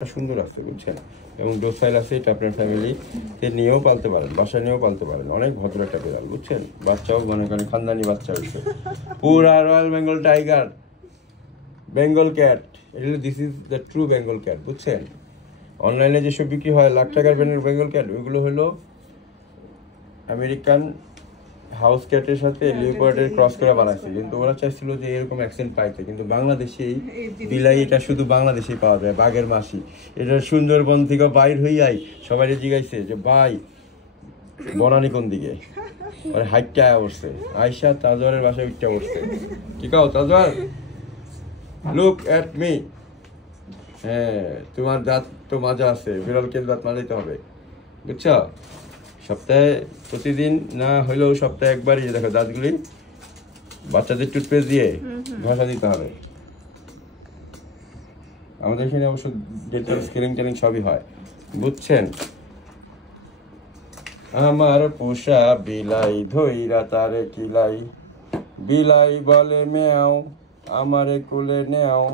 সুন্দর আছে বুঝছেন, এবং ডোসাইল আছে। এটা আপনার ফ্যামিলিতে নিয়েও পালতে পারেন, বাসা নিয়েও পালতে পারেন। অনেক ভদ্র একটা বিড়াল বুঝছেন, বাচ্চাও মনে করেন খানদানি বাচ্চা হয়েছে। পুরা royal Bengal tiger, Bengal cat. এটা this is the true Bengal cat বুঝছেন। অনলাইনে যেসব বিক্রি হয় লাখ টাকার বেঙ্গল ক্যাট, ওইগুলো হলো আমেরিকান হাউস ক্যাটের সাথে লিওপার্ডের ক্রস করে বানাইছে, কিন্তু ওরা চাইছিল যে এরকম অ্যাকসেন্ট পাইতে, কিন্তু বাংলাদেশেই বিলাই এটা শুধু বাংলাদেশেই পাওয়া যায়, বাঘের মাসি। এটা সুন্দরবন থেকে বাইর হইয়াই সবাই জিগাইছে যে ভাই বনানি কোন দিকে, মানে হাইটটা উঠছে আয়সা তাজওয়ারের বাসায় উঠটা উঠছে। ঠিক আছে তাজওয়ার, লুক এট মি। হ্যাঁ, তোমার দাঁত তো মাজা আছে, বিড়ালকে দাঁত মাজাইতে হবে বুঝছো। সপ্তাহে প্রতিদিন না হলেও সপ্তাহে একবারই দেখো দাঁতগুলি বাচ্চাদের টুথপেস্ট দিয়ে ঘষা দিতে হবে। আমাদের এখানে অবশ্য ডেন্টাল স্কেলিং টেলিং সবই হয় বুঝছেন। আমার পোষা বিলাই ধইরা তারে কিলাই, বিলাই বলে মেয়াও আমারে কোলে নেও।